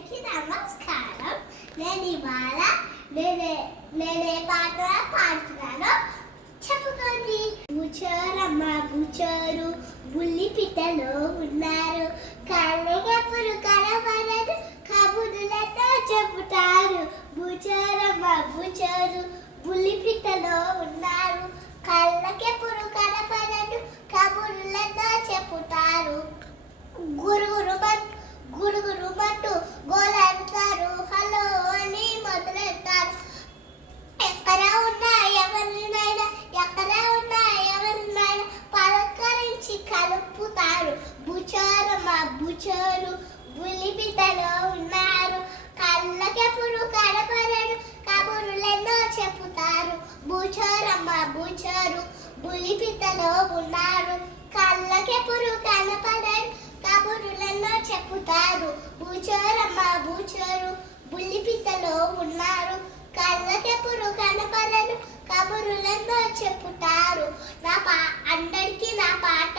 అందరికీ నమస్కారం. నేను ఇవాళ నేనే పాట పాడుతున్నానో చెప్పుకోండి. బుచోరమ్మ బుచోరు బుల్లి పిట్టలో ఉన్నారు, కళ్ళెప్పుడు కనపడదు కబుర్లతో చెబుతారు. బుచోరమ్మ బుచోరు బుల్లి పిట్టలో ఉన్నారు, కళ్ళకెప్పుడు కనపడదు కబుర్లతో చెబుతారు. గురుగురు మట్టు గోలంటారు, హలో అని మొదలెడతారు. ఎక్కడ ఉన్నా ఎవరినైనా పలకరించి కలుపుతారు. బుచోరమ్మ బుచోరు బుల్లి పిట్టలో ఉన్నారు, కళ్ళకెప్పుడు కనపడరు కబుర్లెన్నో చెప్పుతారు. బుచోరమ్మ బుచోరు బుల్లి పిట్టలో ఉన్నారు, కళ్ళకెప్పుడు కనపడరు కబుర్లెన్నో చెప్పుతారు. బుచోరమ్మ బుచోరు బుల్లి పిట్టలో ఉన్నారు, కళ్ళకెప్పుడు కనపడరు కబుర్లెన్నో చెప్పుతారు. అందరికీ నా పాట